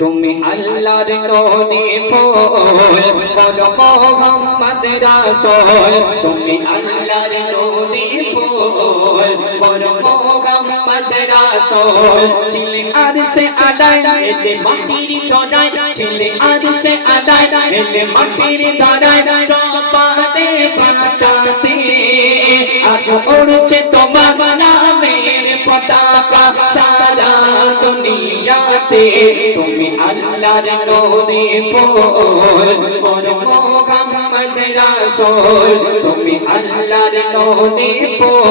তুমি আল্লাহর নবী ফুল বলো মুহাম্মদ রাসূল তুমি আল্লাহর নবী ফুল বলো মুহাম্মদ রাসূল ছিলে আরশে আদায় এলে মাটির ধরায় ছিলে আরশে আদায় এলে মাটির ধরায় সবারে বাঁচাতে আজ উড়ছে তোমার নামের পতাকা সারা দুনিয়াতে তুমি আল্লাহর নবী ফুল মোর মুহাম্মদ রাসূল তুমি আল্লাহর নবী ফুল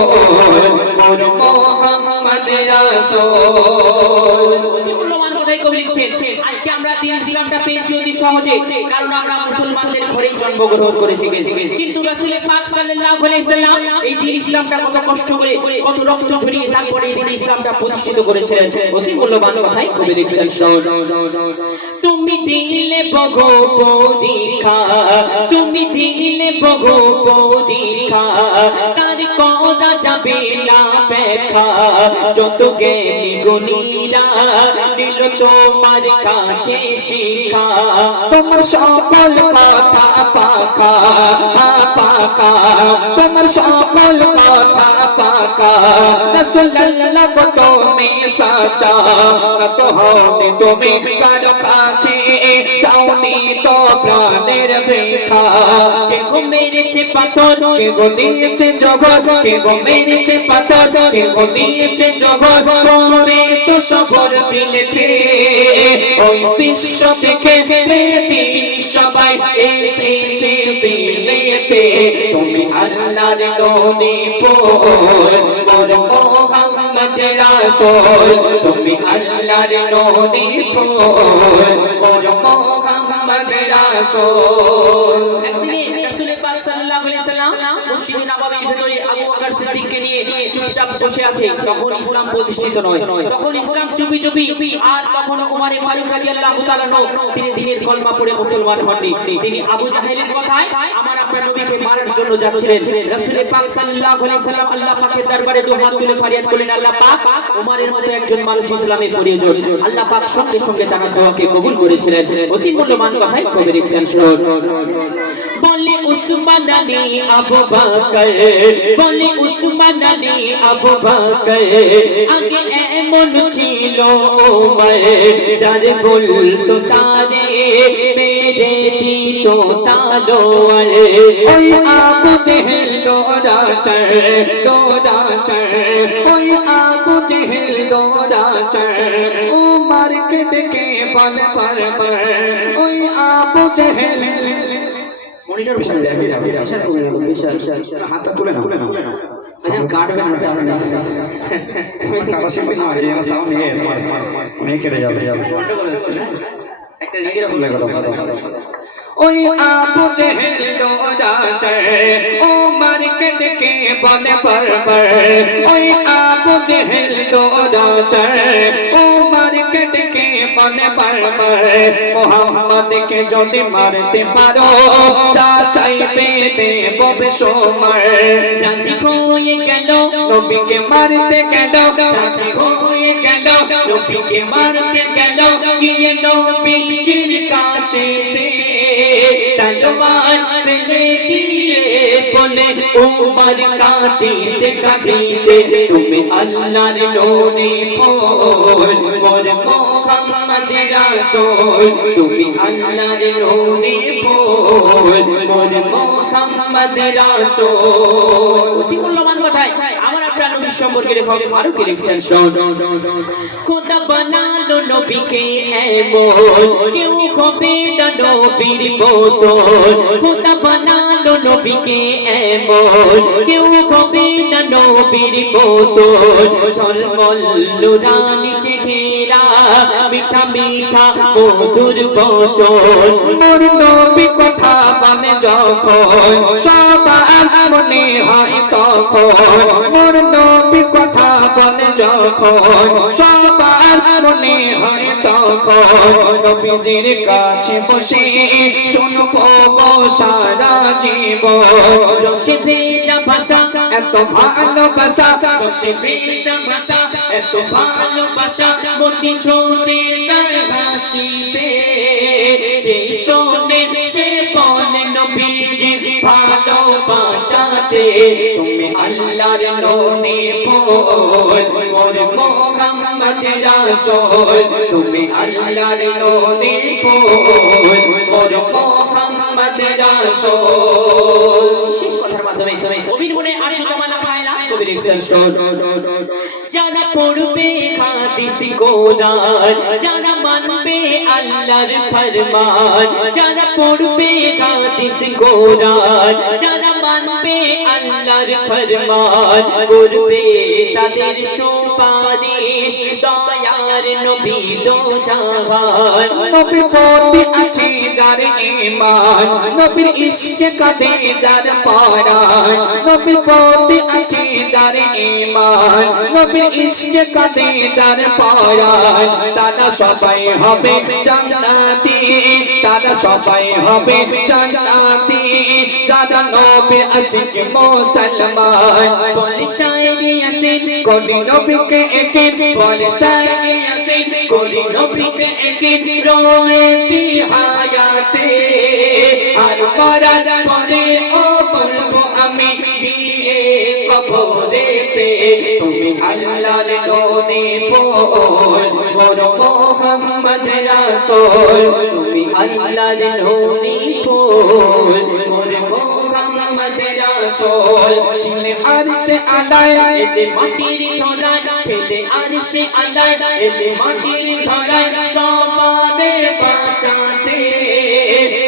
মোর মুহাম্মদ রাসূল। অতি মূল্যবান কথাই কবি লিখছেন। আজকে আমরা দিন ইসলামটা পেয়েছি অতি সহজে, কারণ আমরা মুসলমানদের ঘরেই জন্মগ্রহণ করেছি। কিন্তু রাসূল পাক সাল্লাল্লাহু আলাইহি সাল্লাম এই দিন ইসলামটা কত কষ্ট করে কত রক্ত ঝরিয়ে তারপরে এই দিন ইসলামটা প্রতিষ্ঠিত করেছিলেন। অতি মূল্যবান কথাই কবি লিখছেন। তুমি দিলে বগো পরীক্ষা তুমি দিলে বগো পরীক্ষা তার করা যাবে না ব্যাখ্যা যত জ্ঞানী গুণীরা দিল তোমার কাছে শিক্ষা তোমার সকল কথা পাকা পাকা তোমার সকল কথা পাকা রাসূলুল্লাহ তুমি সাচা তো হবে তুমি কার কাছে চাওনি তো প্রাণের ভিক্ষা কে গো মেরেছে পাথর কে গো দিয়েছে জগৎ কে গো মেরেছে পাথর কে গো দিয়েছে জগৎ করে তো সবর দিলেতে ওই বিশ্ব দেখে দিন সবাই এসেছে দিলেতে তুমি আল্লাহর নবী ফুল মোর মুহাম্মদ রাসূল তুমি আল্লাহর নবী ফুল মোর মুহাম্মদ রাসূল। একদিন রাসূল পাক সাল্লাল্লাহু আলাইহি সাল্লাম মসজিদে নববীর ভিতরে আবু বকর সিদ্দিককে নিয়ে চুপচাপ বসে আছে। তখন ইসলাম প্রতিষ্ঠিত নয়, তখন ইসলাম চুপি চুপি। আর তখন ওমর ফারুক রাদিয়াল্লাহু তাআলা তিনি দিনের কলমা পড়ে মুসলমান হননি। তিনি আবু জাহেলের কথায় আমার আপনার নবীকে মারার জন্য যাচ্ছিলেন। রাসূল পাক সাল্লাল্লাহু আলাইহি সাল্লাম আল্লাহ পাকের দরবারে দুই হাত তুলে ফরিয়াদ করলেন, আল্লাহ পাক ওমরের মতো একজন মানুষ ইসলামে প্রয়োজন। আল্লাহ পাক সঙ্গে সঙ্গে তার দোয়াকে কবুল করেছিলেন। অতি মূল্যবান কথাই কবি লিখছেন। বলে উসমান আলী আবু বকর বলে উসমান আলী আবু বকর আগে এমন ছিল ওমর যারে বলতো তারে মেরে দিত তালোয়ার ওই আবু জেহেল দৌড়াচর ওই আবু জেহেল দৌড়াচর ওমরকে ডেকে বলে বারবার ওই আবু জেহেল মনিটর বিশাল হাতটা তুলে না আচ্ছা কাটবে না কাটা শিখবে না যে আমার সাউন্ড নিয়ে তোমার অনেক কেটে যাবে গন্ডগোল হচ্ছে না একটা রেডিও বলে কথা ওই আবু জেহেল দৌড়াছে ওমরকে ডেকে বলে বারবার ওই আবু জেহেল দৌড়াছে ওমরকে ডেকে বলে বারবার মুহাম্মদকে যদি মারতে পারো যা চাইবে দেব বেসমার রাজি হয়ে গেল নবীকে মারতে গেল রাজি হয়ে গেল নবীকে মারতে গেল গিয়ে নবীজির কাছে তলোয়ার ফেলে দিয়ে বলে ওমর কাঁদিতে কাঁদিতে তুমি আল্লাহর নবী ফুল মোর মুহাম্মদ রাসূল তুমি আল্লাহর নবী ফুল মোর মুহাম্মদ রাসূল। অতি মূল্যবান কথাই আমার আপনার নবীর সম্পর্কে আরো কি লিখছেন খোদা বানালো নবীকে এমন কেউ হবে না নবীর বোতল খোদা বানালো নবীকে এমন কেউ হবে না নবীর বোতল ঝলমল নুরানি চেহারা মিঠা মিঠা মধুর বচন মোর নবী কথা বলে যখন সবার মনে হয় তখন মোর নবী কথা বলে যখন সবার মনে হয় তখন নবীজির কাছে বসে শুনবো গো সারা জীবন রসে ভেজা ভাষা এত ভালোবাসা রসে ভেজা ভাষা এত ভালোবাসা মতি ছোড়ে যায় আসিতে যে শোনে সে বলে নবীজি ভালোবাসাতে তুমি আল্লাহর নূরে ফুল মোর মুহাম্মদ রাসূল তুমি আল্লাহর নূরে ফুল মোর মুহাম্মদ রাসূল শেষ কথার মাধ্যমে কবির মনে আর জমালা খায় না কবি লিখছেন যারা পড়বে হাদিস কোরআন যারা মানবে আল্লাহর ফরমান যারা পড়বে হাদিস কোরআন যারা মানবে আল্লাহর ফরমান করবে তাদের সুপারিশ দয়ার নবী দো জাহান নবী পথে আছে যার ঈমান নবীর ইশকে কাঁদে যার পরাণ নবীর পথে আছে যার ঈমান নবীর ইশকে কাঁদে যার পরাণ তারা সবাই হবে জান্নাতি তারা সবাই হবে জান্নাতি যারা নবীর আশিক মুসলমান বলে শায়রি ইয়াসিন কোটি নবীকে একে বলে শায়রি ইয়াসিন কলি নবীকে একে রয়েছি হায়াতে আর মরার পরে ও বলবো আমি গিয়ে কবরেতে তুমি আল্লাহর নূরে ফুল মোর মুহাম্মদ রাসূল তুমি আল্লাহর নূরে ফুল মোর মুহাম্মদ রাসূল ছিলে আরশে আলায় এলে মাটির ধরা ছেলে আরশে আলায় এলে মাটির ধরা সবারে বাঁচাতে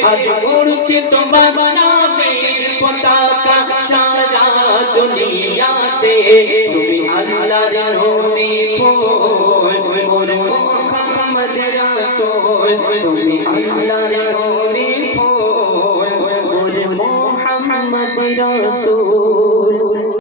আজ উড়ছে তোমার নামের পতাকা সারা দুনিয়াতে তুমি আল্লাহর নূরে ফুল মোর মুহাম্মদ রাসূল তুমি আল্লাহর নূরে ফুল মোর মুহাম্মদ রাসূল